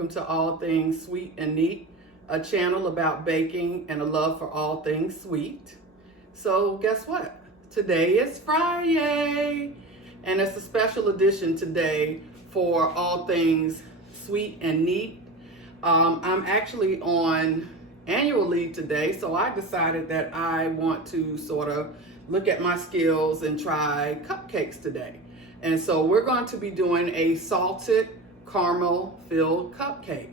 welcome to All Things Sweet and Neat, a channel about baking and a love for all things sweet. So guess what? Today is Friday, and it's a special edition today for All Things Sweet and Neat. I'm actually on annual leave today, so I decided that I want to sort of look at my skills and try cupcakes today. And so we're going to be doing a salted caramel filled cupcake.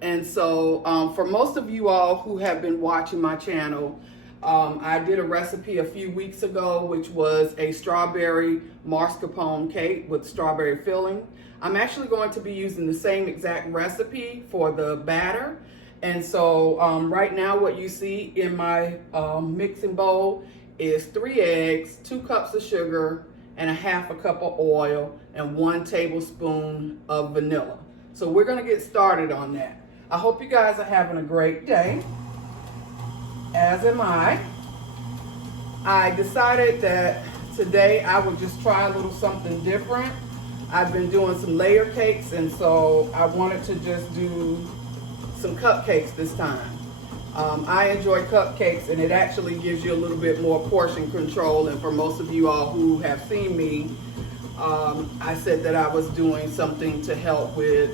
And so for most of you all who have been watching my channel, I did a recipe a few weeks ago, which was a strawberry mascarpone cake with strawberry filling. I'm actually going to be using the same exact recipe for the batter. And so right now what you see in my mixing bowl is 3 eggs, 2 cups of sugar, and a half a cup of oil, and 1 tablespoon of vanilla. So we're gonna get started on that. I hope you guys are having a great day, as am I. I decided that today I would just try a little something different. I've been doing some layer cakes, and so I wanted to just do some cupcakes this time. I enjoy cupcakes, and it actually gives you a little bit more portion control. And for most of you all who have seen me, I said that I was doing something to help with,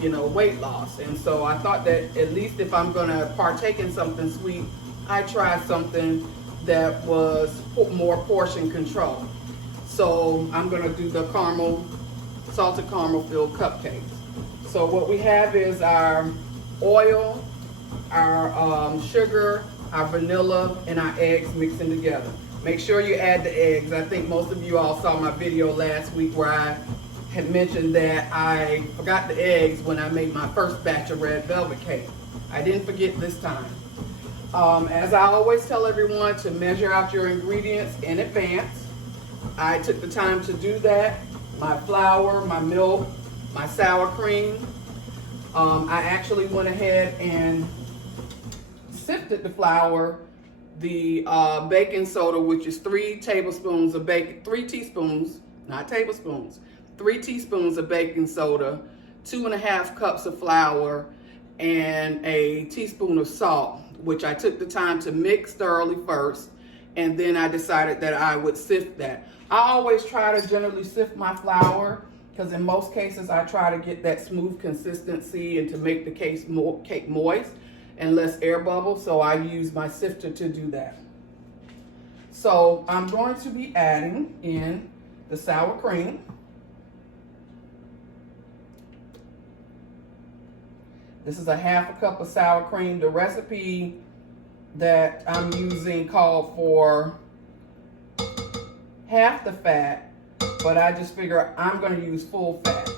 weight loss. And so I thought that at least if I'm gonna partake in something sweet, I try something that was more portion control. So I'm gonna do the salted caramel filled cupcakes. So what we have is our oil, our sugar, our vanilla, and our eggs mixing together. Make sure you add the eggs. I think most of you all saw my video last week where I had mentioned that I forgot the eggs when I made my first batch of red velvet cake. I didn't forget this time. As I always tell everyone, to measure out your ingredients in advance. I took the time to do that. My flour, my milk, my sour cream. I actually went ahead and sifted the flour, the baking soda, which is 3 tablespoons of baking, 3 teaspoons, not tablespoons, 3 teaspoons of baking soda, 2.5 cups of flour, and a teaspoon of salt, which I took the time to mix thoroughly first, and then I decided that I would sift that. I always try to generally sift my flour, because in most cases I try to get that smooth consistency and to make the cake moist and less air bubbles, so I use my sifter to do that. So I'm going to be adding in the sour cream. This is a half a cup of sour cream. The recipe that I'm using called for half the fat, but I just figure I'm going to use full fat.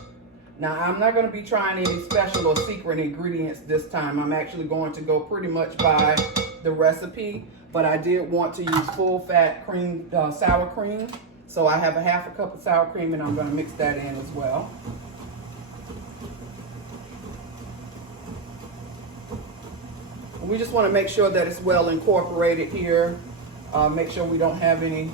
Now, I'm not going to be trying any special or secret ingredients this time. I'm actually going to go pretty much by the recipe, but I did want to use full fat cream, sour cream. So I have a half a cup of sour cream, and I'm going to mix that in as well. We just want to make sure that it's well incorporated here. Make sure we don't have any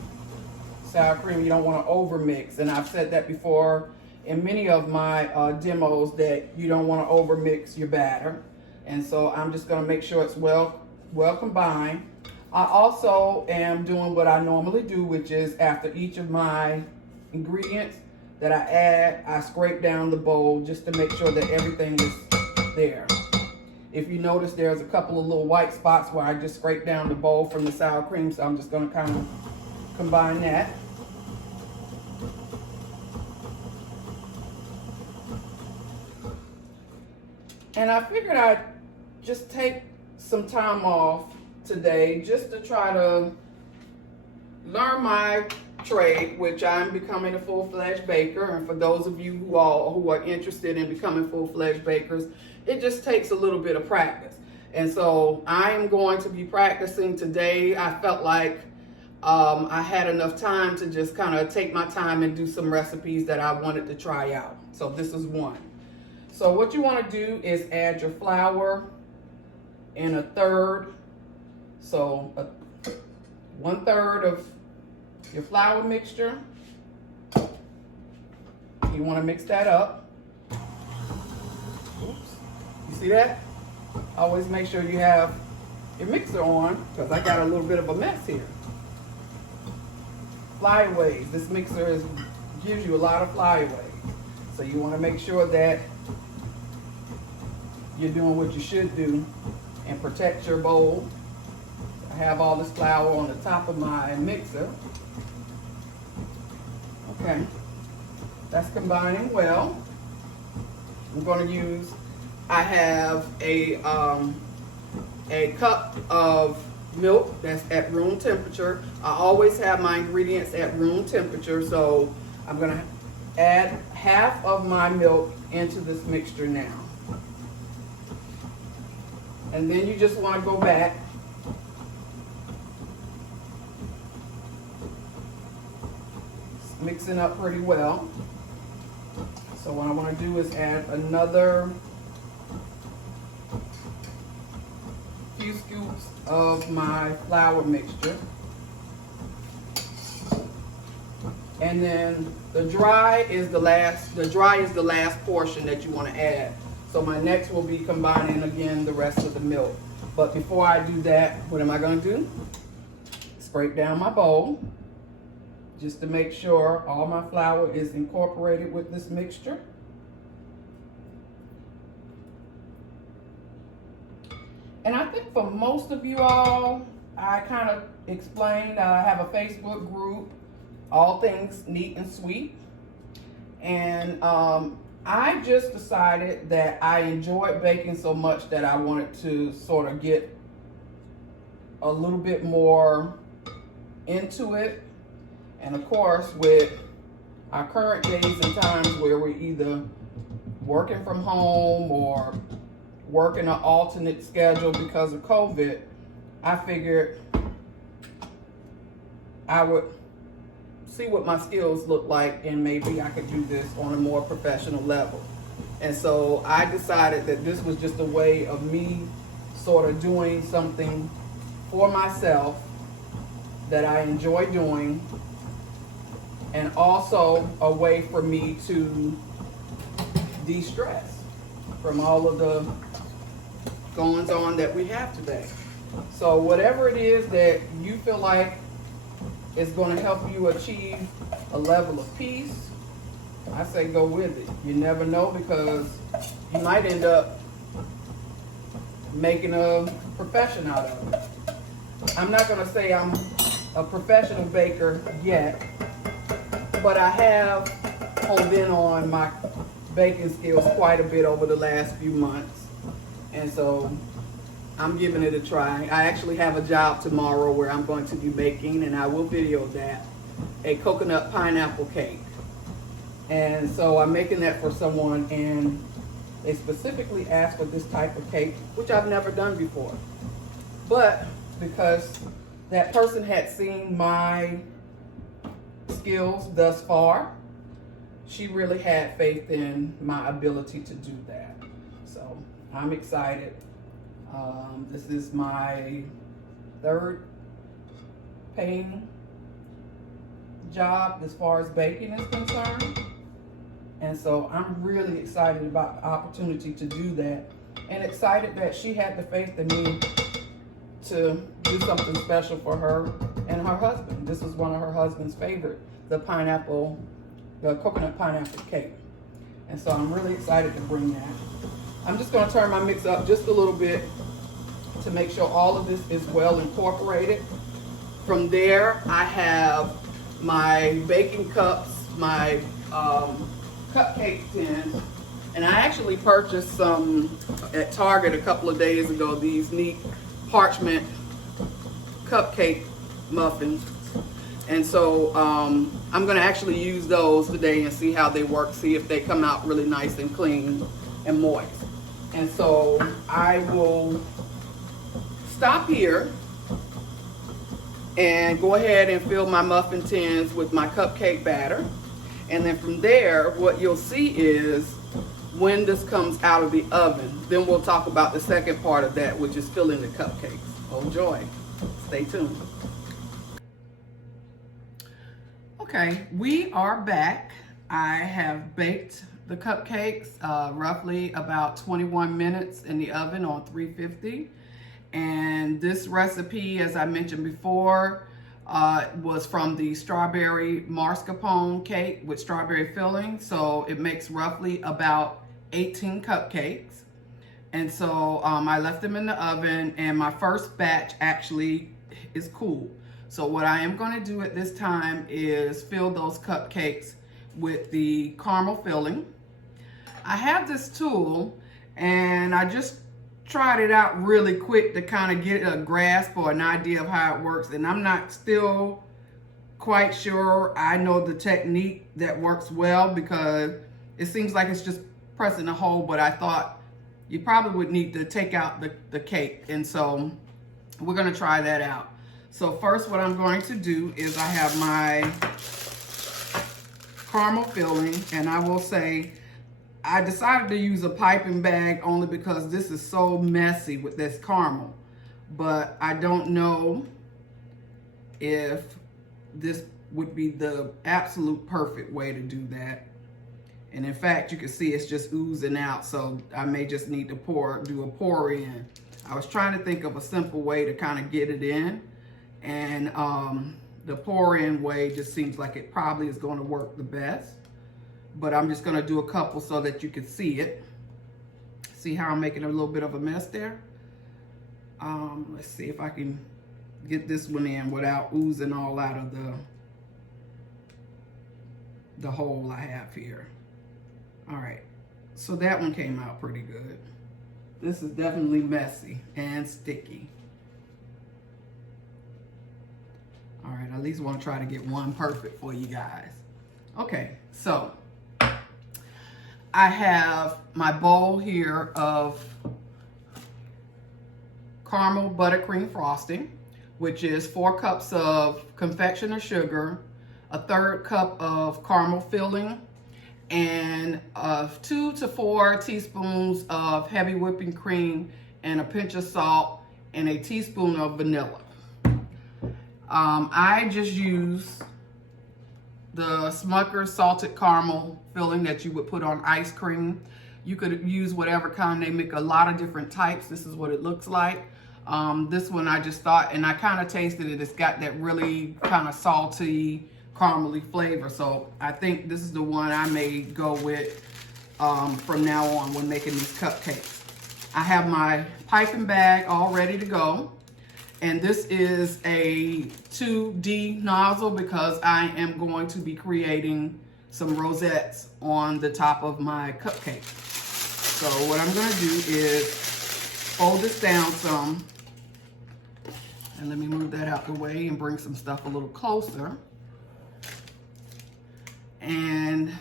sour cream. You don't want to over mix, and I've said that before in many of my demos that you don't want to over mix your batter. And so I'm just going to make sure it's well combined. I also am doing what I normally do, which is after each of my ingredients that I add, I scrape down the bowl just to make sure that everything is there. If you notice, there's a couple of little white spots where I just scrape down the bowl from the sour cream, so I'm just going to kind of combine that. And I figured I'd just take some time off today just to try to learn my trade, which I'm becoming a full-fledged baker. And for those of you who are interested in becoming full-fledged bakers, it just takes a little bit of practice. And so I am going to be practicing today. I felt like I had enough time to just kind of take my time and do some recipes that I wanted to try out. So this is one. So what you want to do is add your flour in 1/3. So 1/3 of your flour mixture. You want to mix that up. Oops. See that? Always make sure you have your mixer on, because I got a little bit of a mess here. Flyaways. This mixer gives you a lot of flyaways. So you want to make sure that you're doing what you should do and protect your bowl. I have all this flour on the top of my mixer. Okay, that's combining well. I'm going to use, I have a cup of milk that's at room temperature. I always have my ingredients at room temperature, so I'm going to add half of my milk into this mixture now. And then you just want to go back mixing up pretty well. So what I want to do is add another few scoops of my flour mixture. And then the dry is the last portion that you want to add. So my next will be combining again the rest of the milk. But before I do that, what am I going to do? Scrape down my bowl just to make sure all my flour is incorporated with this mixture. And I think for most of you all, I kind of explained I have a Facebook group, All Things Neat and Sweet. And I just decided that I enjoyed baking so much that I wanted to sort of get a little bit more into it. And of course, with our current days and times where we're either working from home or working an alternate schedule because of COVID, I figured I would see what my skills look like and maybe I could do this on a more professional level. And so I decided that this was just a way of me sort of doing something for myself that I enjoy doing, and also a way for me to de-stress from all of the goings on that we have today. So whatever it is that you feel like is going to help you achieve a level of peace, I say go with it. You never know, because you might end up making a profession out of it. I'm not going to say I'm a professional baker yet, but I have honed in on my baking skills quite a bit over the last few months. And so I'm giving it a try. I actually have a job tomorrow where I'm going to be making, and I will video that, a coconut pineapple cake. And so I'm making that for someone, and they specifically asked for this type of cake, which I've never done before. But because that person had seen my skills thus far, she really had faith in my ability to do that. So I'm excited. This is my third paying job as far as baking is concerned. And so I'm really excited about the opportunity to do that, and excited that she had the faith in me to do something special for her and her husband. This was one of her husband's favorite, the coconut pineapple cake. And so I'm really excited to bring that. I'm just going to turn my mix up just a little bit to make sure all of this is well incorporated. From there, I have my baking cups, my cupcake tins, and I actually purchased some at Target a couple of days ago, these neat parchment cupcake muffins. And so I'm going to actually use those today and see how they work, see if they come out really nice and clean and moist. And so I will stop here and go ahead and fill my muffin tins with my cupcake batter. And then from there, what you'll see is when this comes out of the oven, then we'll talk about the second part of that, which is filling the cupcakes. Oh joy. Stay tuned. Okay, we are back. I have baked the cupcakes, roughly about 21 minutes in the oven on 350. And this recipe, as I mentioned before, was from the strawberry mascarpone cake with strawberry filling. So it makes roughly about 18 cupcakes. And so I left them in the oven, and my first batch actually is cool. So what I am going to do at this time is fill those cupcakes with the caramel filling. I have this tool, and I just tried it out really quick to kind of get a grasp or an idea of how it works, and I'm not still quite sure I know the technique that works well, because it seems like it's just pressing a hole, but I thought you probably would need to take out the cake, and so we're going to try that out. So first, what I'm going to do is I have my caramel filling, and I will say I decided to use a piping bag only because this is so messy with this caramel, but I don't know if this would be the absolute perfect way to do that. And in fact, you can see it's just oozing out, so I may just need to do a pour in. I was trying to think of a simple way to kind of get it in, and the pour in way just seems like it probably is going to work the best. But I'm just going to do a couple so that you can see it. See how I'm making a little bit of a mess there? Let's see if I can get this one in without oozing all out of the hole I have here. All right, so that one came out pretty good. This is definitely messy and sticky. All right, I at least want to try to get one perfect for you guys. Okay, so I have my bowl here of caramel buttercream frosting, which is 4 cups of confectioner sugar, a 1/3 cup of caramel filling, and 2 to 4 teaspoons of heavy whipping cream, and a pinch of salt, and a teaspoon of vanilla. I just use the Smucker's salted caramel filling that you would put on ice cream. You could use whatever kind. They make a lot of different types. This is what it looks like. This one I just thought, and I kind of tasted it, it's got that really kind of salty, caramely flavor. So I think this is the one I may go with from now on when making these cupcakes. I have my piping bag all ready to go. And this is a 2D nozzle because I am going to be creating some rosettes on the top of my cupcake. So what I'm going to do is fold this down some. And let me move that out the way and bring some stuff a little closer. And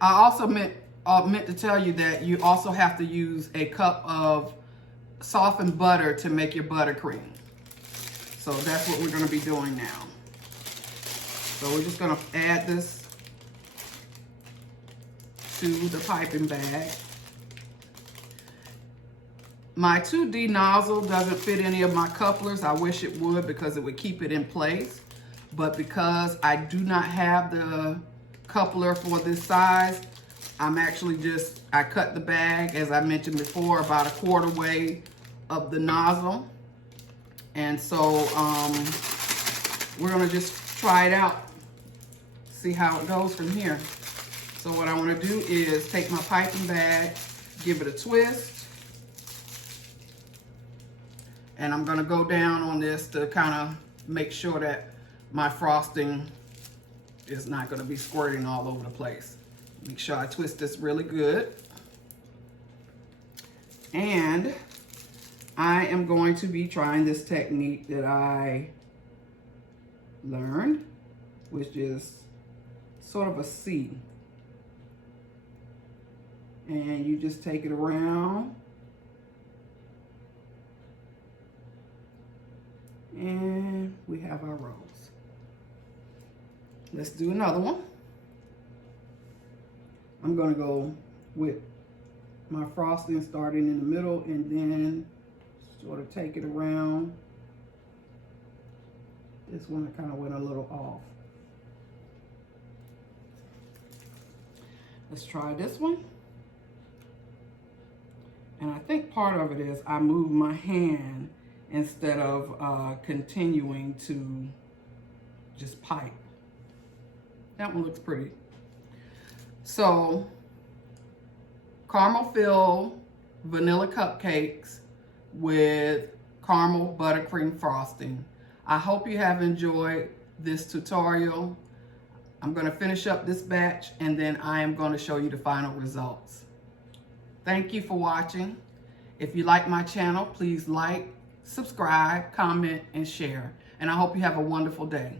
I also meant to tell you that you also have to use a cup of softened butter to make your buttercream. So that's what we're going to be doing now. So we're just going to add this to the piping bag. My 2D nozzle doesn't fit any of my couplers. I wish it would, because it would keep it in place. But because I do not have the coupler for this size, I'm actually I cut the bag, as I mentioned before, about 1/4 way of the nozzle. And so we're gonna just try it out, see how it goes from here. So what I wanna do is take my piping bag, give it a twist, and I'm gonna go down on this to kind of make sure that my frosting is not gonna be squirting all over the place. Make sure I twist this really good. And I am going to be trying this technique that I learned, which is sort of a C. And you just take it around. And we have our rolls. Let's do another one. I'm gonna go with my frosting starting in the middle and then sort of take it around. This one I kind of went a little off. Let's try this one. And I think part of it is I move my hand instead of continuing to just pipe. That one looks pretty. So, caramel filled vanilla cupcakes with caramel buttercream frosting. I hope you have enjoyed this tutorial. I'm going to finish up this batch and then I am going to show you the final results. Thank you for watching. If you like my channel, please like, subscribe, comment, and share. And I hope you have a wonderful day.